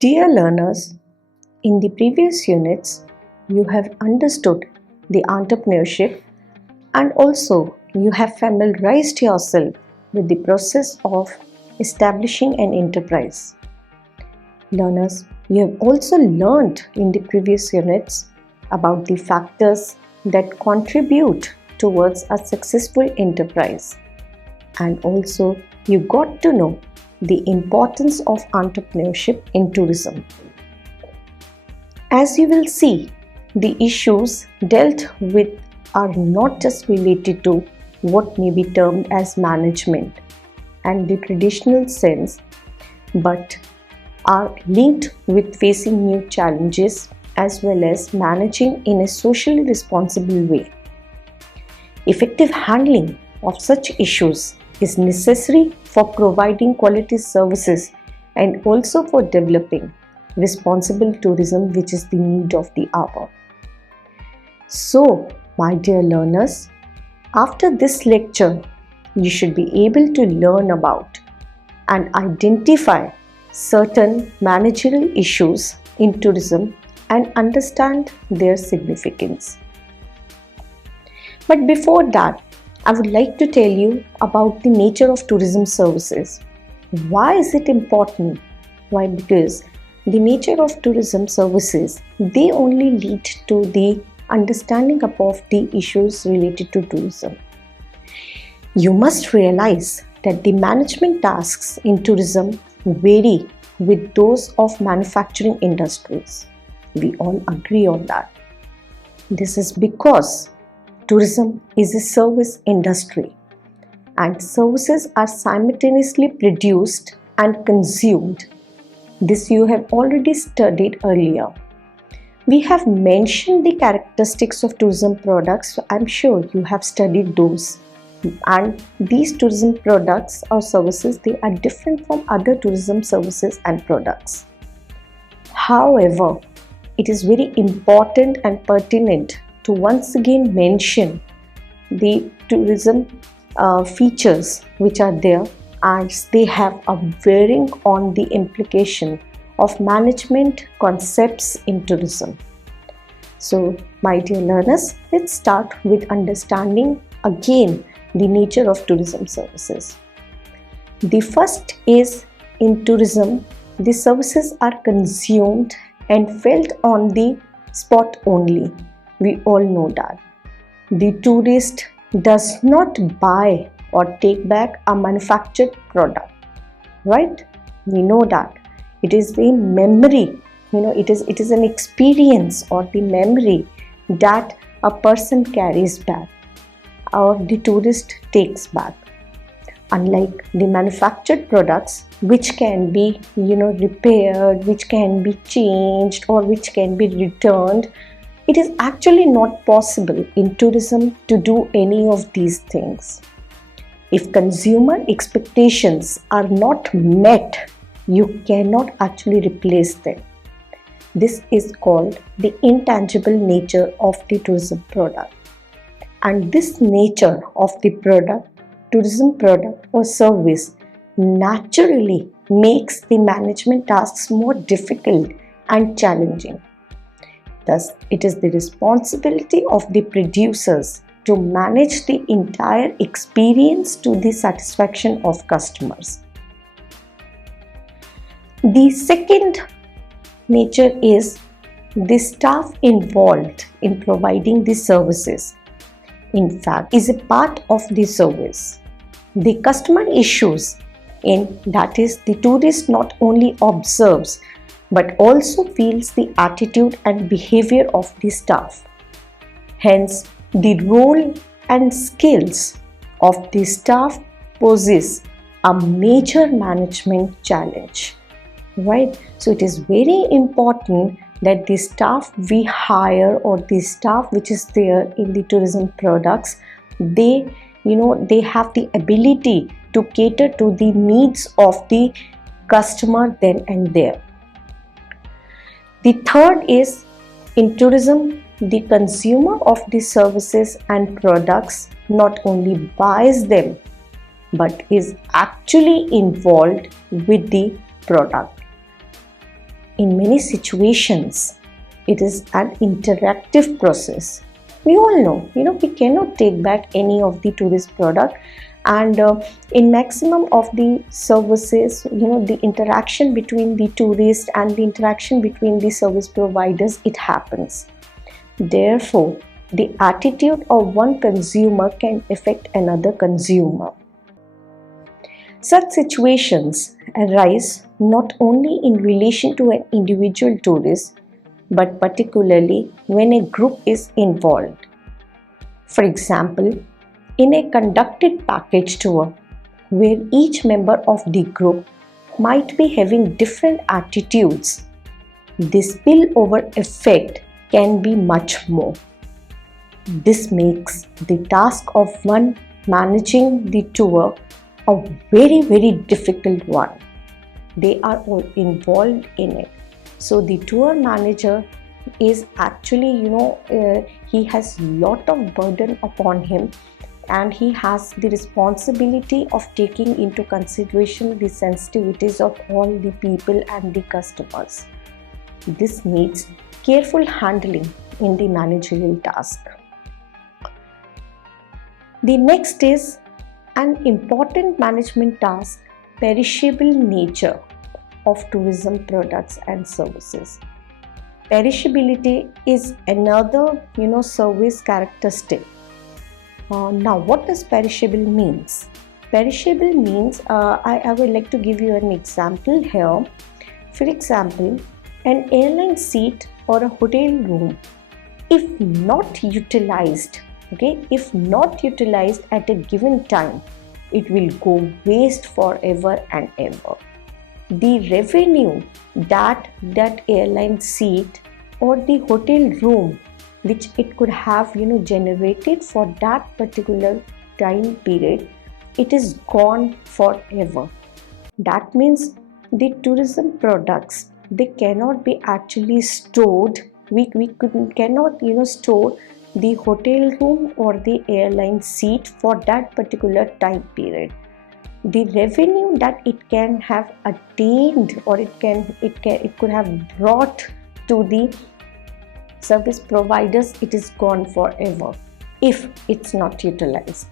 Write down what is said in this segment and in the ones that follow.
Dear learners, in the previous units, you have understood the entrepreneurship and also you have familiarized yourself with the process of establishing an enterprise. Learners, you have also learned in the previous units about the factors that contribute towards a successful enterprise, and also you got to know the importance of entrepreneurship in tourism. As you will see, the issues dealt with are not just related to what may be termed as management and the traditional sense, but are linked with facing new challenges as well as managing in a socially responsible way. Effective handling of such issues is necessary for providing quality services and also for developing responsible tourism, which is the need of the hour. So, my dear learners, after this lecture, you should be able to learn about and identify certain managerial issues in tourism and understand their significance. But before that, I would like to tell you about the nature of tourism services. Why is it important? Why? Because the nature of tourism services, they only lead to the understanding above the issues related to tourism. You must realize that the management tasks in tourism vary with those of manufacturing industries. We all agree on that. This is because tourism is a service industry and services are simultaneously produced and consumed. This you have already studied earlier. We have mentioned the characteristics of tourism products. I'm sure you have studied those. And these tourism products or services, they are different from other tourism services and products. However, it is very important and pertinent to once again mention the tourism features which are there, as they have a bearing on the implication of management concepts in tourism. So, my dear learners, let's start with understanding again the nature of tourism services. The first is, in tourism, the services are consumed and felt on the spot only. We all know that. The tourist does not buy or take back a manufactured product, right? We know that. It is the memory, it is an experience or the memory that a person carries back or the tourist takes back. Unlike the manufactured products, which can be, repaired, which can be changed or which can be returned, it is actually not possible in tourism to do any of these things. If consumer expectations are not met, you cannot actually replace them. This is called the intangible nature of the tourism product. And this nature of the product, tourism product or service, naturally makes the management tasks more difficult and challenging. Thus, it is the responsibility of the producers to manage the entire experience to the satisfaction of customers. The second nature is the staff involved in providing the services. In fact, is a part of the service. The customer issues in that is the tourist not only observes but also feels the attitude and behavior of the staff. Hence, the role and skills of the staff poses a major management challenge, right? So it is very important that the staff we hire or the staff which is there in the tourism products, they have the ability to cater to the needs of the customer then and there. The third is, in tourism, the consumer of the services and products not only buys them but is actually involved with the product. in many situations, it is an interactive process. We all know, we cannot take back any of the tourist product, and in maximum of the services, the interaction between the tourist and the interaction between the service providers, it happens. Therefore, the attitude of one consumer can affect another consumer. Such situations arise not only in relation to an individual tourist, but particularly when a group is involved. For example, in a conducted package tour, where each member of the group might be having different attitudes, the spillover effect can be much more. This makes the task of one managing the tour a very, very difficult one. They are all involved in it. So the tour manager is actually, he has lot of burden upon him, and he has the responsibility of taking into consideration the sensitivities of all the people and the customers. This needs careful handling in the managerial task. The next is an important management task, perishable nature of tourism products and services. Perishability is another, service characteristic. Now, what does perishable means? Perishable means, I would like to give you an example here. For example, an airline seat or a hotel room, if not utilized, if not utilized at a given time, it will go waste forever and ever. The revenue that airline seat or the hotel room which it could have generated for that particular time period, it is gone forever. That means the tourism products, they cannot be actually stored. We cannot store the hotel room or the airline seat for that particular time period. The revenue that it can have attained, or it could have brought to the service providers, it is gone forever if it's not utilized.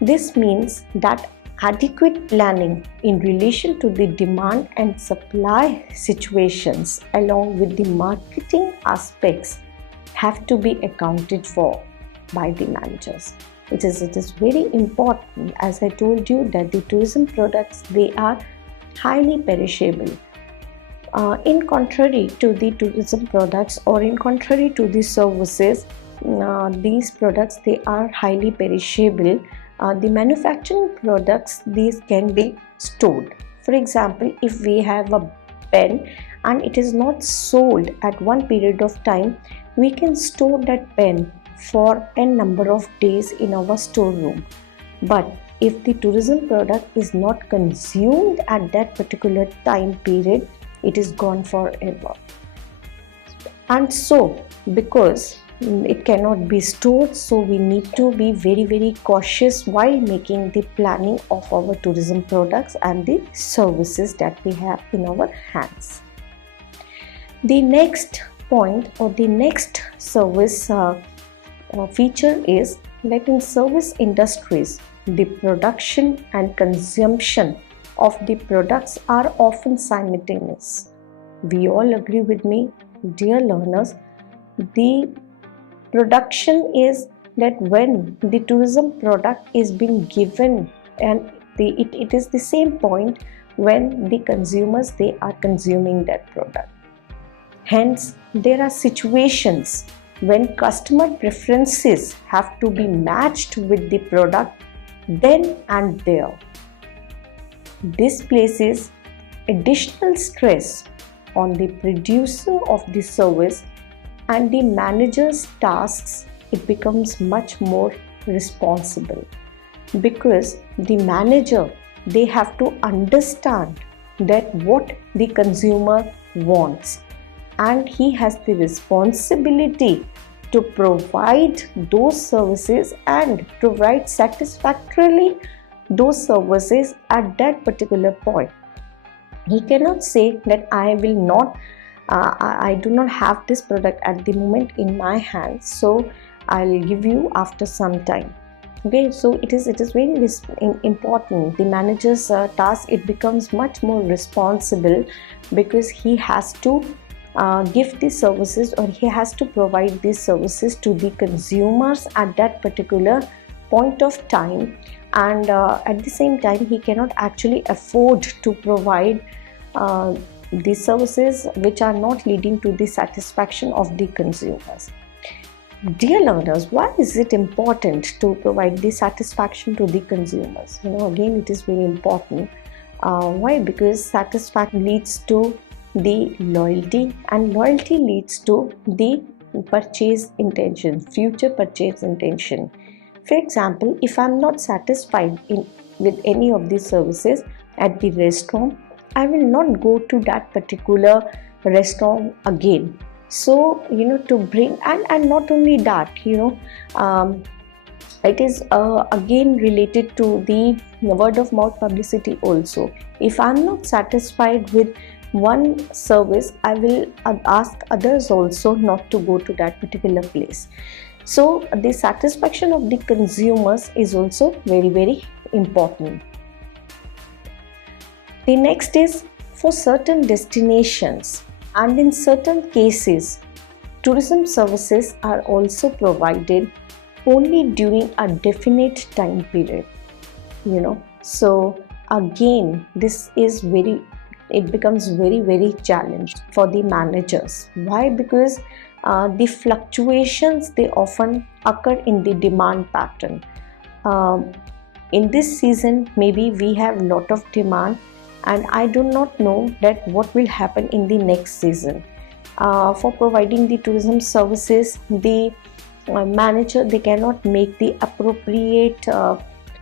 This means that adequate planning in relation to the demand and supply situations along with the marketing aspects have to be accounted for by the managers. It is very important, as I told you, that the tourism products, they are highly perishable. In contrary to the tourism products, or in contrary to the services, these products, they are highly perishable. The manufacturing products, these can be stored. For example, if we have a pen and it is not sold at one period of time, we can store that pen for a number of days in our storeroom. But if the tourism product is not consumed at that particular time period, it is gone forever. And so, because it cannot be stored, so we need to be very, very cautious while making the planning of our tourism products and the services that we have in our hands. The next point, or the next service feature, is that in service industries, the production and consumption of the products are often simultaneous. We all agree with me, dear learners. The production is that when the tourism product is being given, and it is the same point when the consumers, they are consuming that product. Hence, there are situations when customer preferences have to be matched with the product then and there. This places additional stress on the producer of the service, and the manager's tasks, it becomes much more responsible, because the manager, they have to understand that what the consumer wants, and he has the responsibility to provide those services and provide satisfactorily those services at that particular point. He cannot say that I will not I do not have this product at the moment in my hands, so I'll give you after some time. Okay, so it is very important. The manager's task, it becomes much more responsible, because he has to give the services, or he has to provide these services to the consumers at that particular point of time, and at the same time he cannot actually afford to provide the services which are not leading to the satisfaction of the consumers. Dear learners, why is it important to provide the satisfaction to the consumers? Again, it is very important. Why? Because satisfaction leads to the loyalty, and loyalty leads to the purchase intention, future purchase intention. For example, if I'm not satisfied with any of these services at the restaurant, I will not go to that particular restaurant again. So to bring, and not only that, it is again related to the word of mouth publicity also. If I'm not satisfied with one service, I will ask others also not to go to that particular place. So the satisfaction of the consumers is also very, very important. The next is, for certain destinations and in certain cases, tourism services are also provided only during a definite time period. So again, this is it becomes very, very challenging for the managers. Why? Because the fluctuations, they often occur in the demand pattern. In this season, maybe we have lot of demand, and I do not know that what will happen in the next season. For providing the tourism services, the manager, they cannot make the appropriate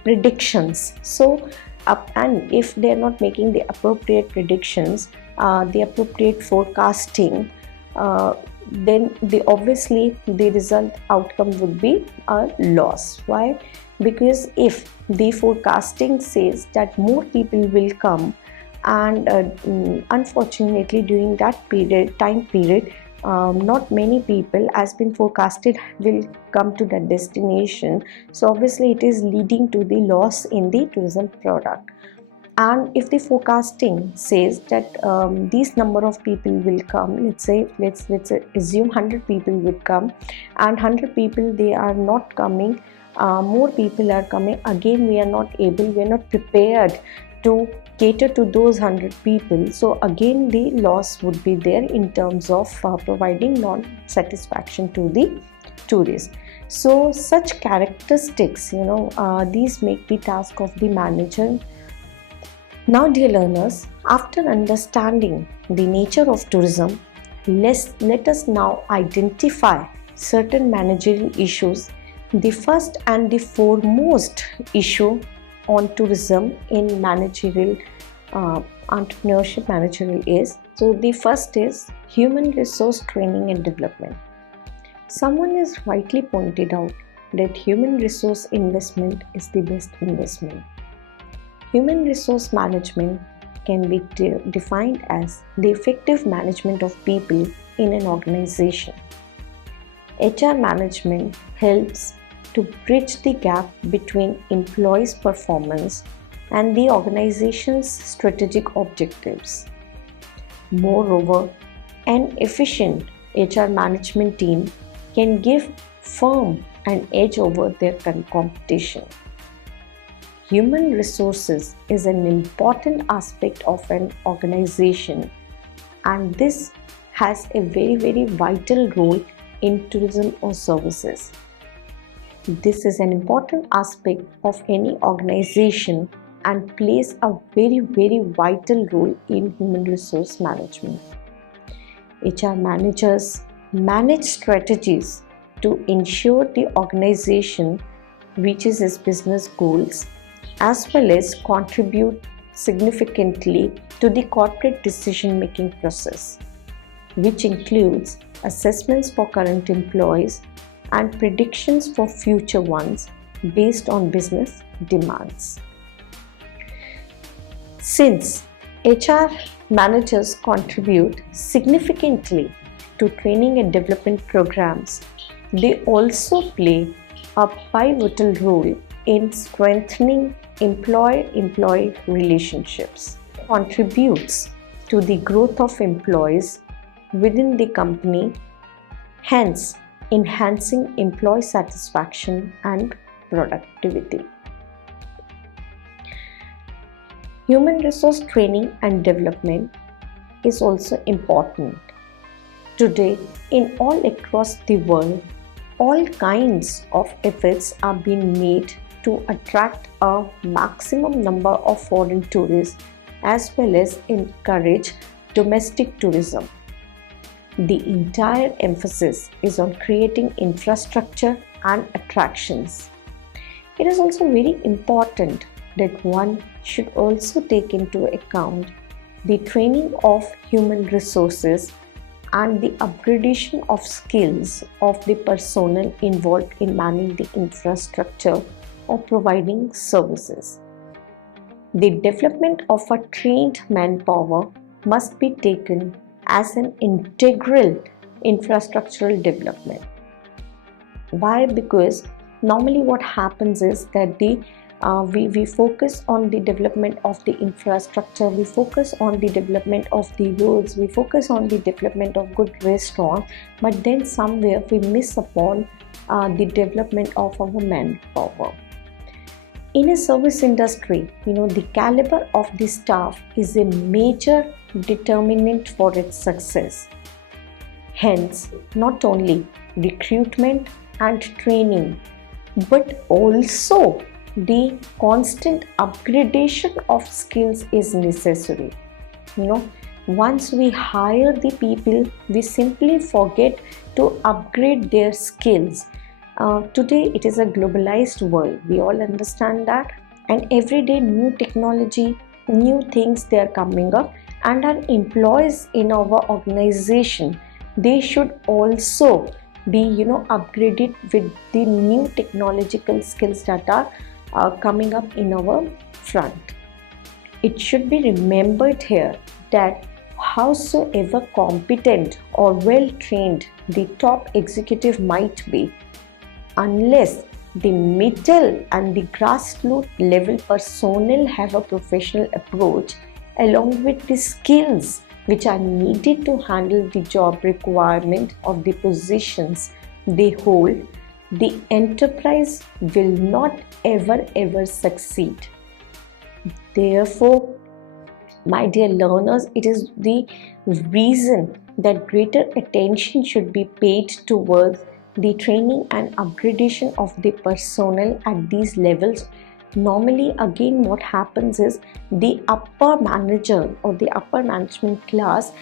predictions. So and if they are not making the appropriate predictions, the appropriate forecasting, then obviously the result outcome would be a loss. Why? Because if the forecasting says that more people will come, and unfortunately during that time period, not many people as been forecasted will come to that destination, so obviously it is leading to the loss in the tourism product. And if the forecasting says that these number of people will come, let's assume 100 people would come, and 100 people, they are not coming, more people are coming, again we are not prepared to cater to those 100 people, so again the loss would be there in terms of providing non-satisfaction to the tourists. So such characteristics, these make the task of the manager. Now, dear learners, after understanding the nature of tourism, let us now identify certain managerial issues. The first and the foremost issue on tourism in managerial entrepreneurship managerial is, so the first is human resource training and development. Someone has rightly pointed out that human resource investment is the best investment. Human resource management can be defined as the effective management of people in an organization. HR management helps to bridge the gap between employees' performance and the organization's strategic objectives. Moreover, an efficient HR management team can give firm an edge over their competition. Human resources is an important aspect of an organization, and this has a very, very vital role in tourism or services. This is an important aspect of any organization and plays a very, very vital role in human resource management. HR managers manage strategies to ensure the organization reaches its business goals, as well as contribute significantly to the corporate decision-making process, which includes assessments for current employees and predictions for future ones based on business demands. Since HR managers contribute significantly to training and development programs. They also play a pivotal role in strengthening employee-employee relationships. Contributes to the growth of employees within the company, hence enhancing employee satisfaction and productivity. Human resource training and development is also important. Today, in all across the world, all kinds of efforts are being made to attract a maximum number of foreign tourists as well as encourage domestic tourism. The entire emphasis is on creating infrastructure and attractions. It is also very important that one should also take into account the training of human resources and the upgradation of skills of the personnel involved in managing the infrastructure or providing services. The development of a trained manpower must be taken as an integral infrastructural development. Why? Because normally what happens is that we focus on the development of the infrastructure, we focus on the development of the roads, we focus on the development of good restaurants, but then somewhere we miss upon the development of our manpower. In a service industry, the caliber of the staff is a major determinant for its success. Hence, not only recruitment and training, but also the constant upgradation of skills is necessary. Once we hire the people, we simply forget to upgrade their skills. Today it is a globalized world, we all understand that, and every day new technology, new things they are coming up, and our employees in our organization, they should also be upgraded with the new technological skills that are coming up in our front. It should be remembered here that howsoever competent or well trained the top executive might be, unless the middle and the grassroots level personnel have a professional approach along with the skills which are needed to handle the job requirement of the positions they hold, the enterprise will not ever succeed. Therefore, my dear learners, it is the reason that greater attention should be paid towards the training and upgradation of the personnel at these levels. Normally, again, what happens is the upper manager or the upper management class,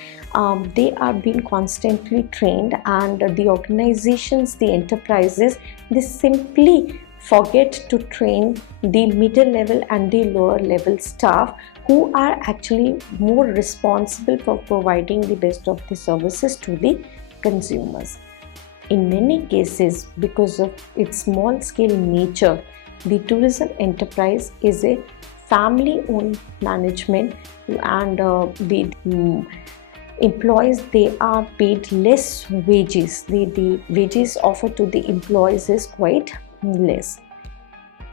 they are being constantly trained, and the organizations, the enterprises, they simply forget to train the middle level and the lower level staff who are actually more responsible for providing the best of the services to the consumers. In many cases, because of its small scale nature, the tourism enterprise is a family owned management, and the employees, they are paid less wages. The wages offered to the employees is quite less.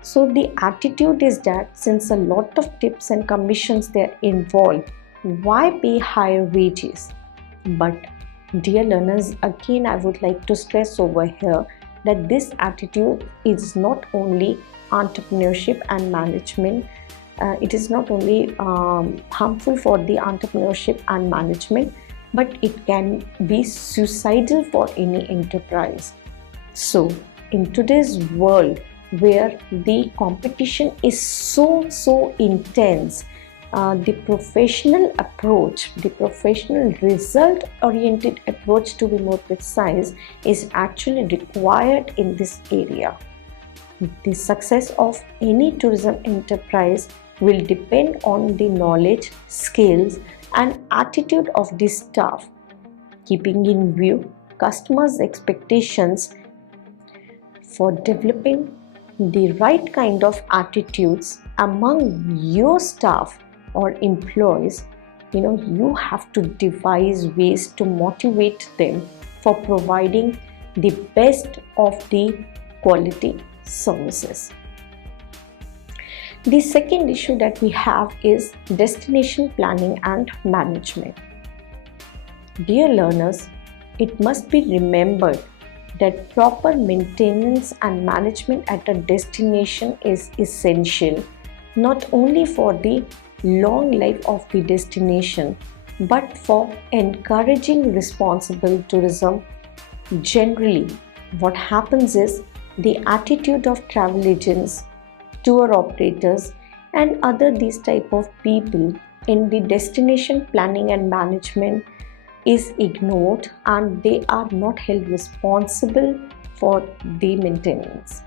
So the attitude is that since a lot of tips and commissions they are involved, why pay higher wages? But dear learners, again I would like to stress over here that this attitude is not only entrepreneurship and management, it is not only harmful for the entrepreneurship and management, but it can be suicidal for any enterprise. So in today's world where the competition is so intense, the professional approach, the professional result oriented approach to be more precise, is actually required in this area. The success of any tourism enterprise will depend on the knowledge, skills and attitude of the staff, keeping in view customers' expectations. For developing the right kind of attitudes among your staff or employees, you have to devise ways to motivate them for providing the best of the quality services. The second issue that we have is destination planning and management. Dear learners, it must be remembered that proper maintenance and management at a destination is essential, not only for the long life of the destination, but for encouraging responsible tourism. Generally, what happens is the attitude of travel agents, tour operators, and other these type of people in the destination planning and management is ignored, and they are not held responsible for the maintenance.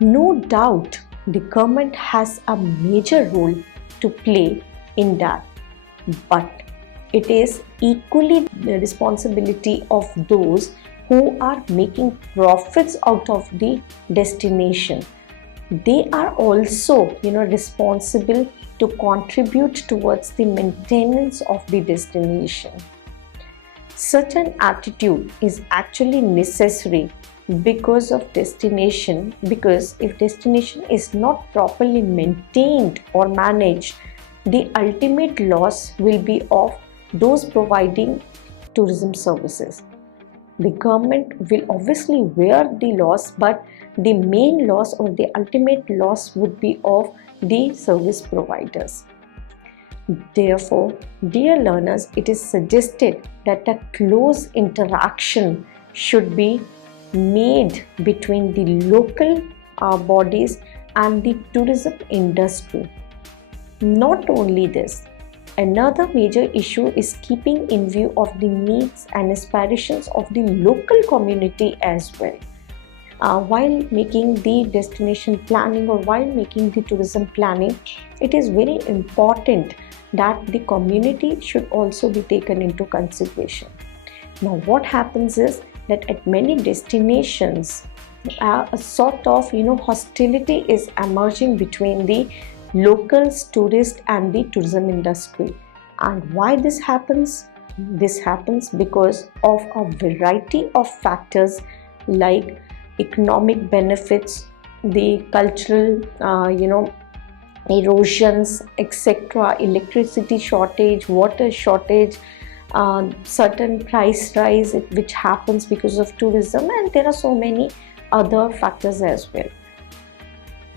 No doubt the government has a major role to play in that, but it is equally the responsibility of those who are making profits out of the destination. They are also responsible to contribute towards the maintenance of the destination. Such an attitude is actually necessary because if destination is not properly maintained or managed, the ultimate loss will be of those providing tourism services. The government will obviously bear the loss, but the main loss or the ultimate loss would be of the service providers. Therefore, dear learners, it is suggested that a close interaction should be made between the local bodies and the tourism industry. Not only this, another major issue is keeping in view of the needs and aspirations of the local community as well. While making the destination planning or while making the tourism planning, it is very important that the community should also be taken into consideration. Now, what happens is that at many destinations, a sort of hostility is emerging between the locals, tourists, and the tourism industry. And why this happens? This happens because of a variety of factors like economic benefits, the cultural erosions, etc., electricity shortage, water shortage, certain price rise which happens because of tourism, and there are so many other factors as well.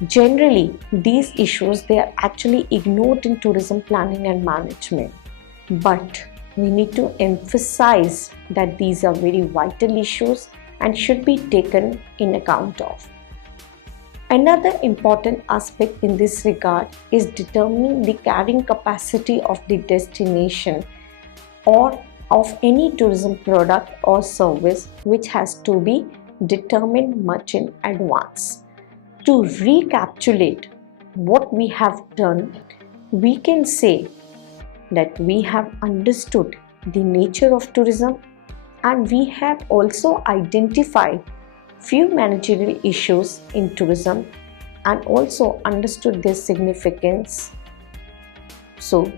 Generally, these issues, they are actually ignored in tourism planning and management, but we need to emphasize that these are very vital issues and should be taken in account of. Another important aspect in this regard is determining the carrying capacity of the destination or of any tourism product or service, which has to be determined much in advance. To recapitulate what we have done, we can say that we have understood the nature of tourism, and we have also identified few managerial issues in tourism and also understood their significance. So,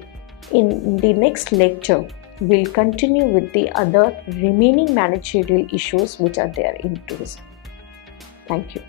in the next lecture, we'll continue with the other remaining managerial issues which are there in tourism. Thank you.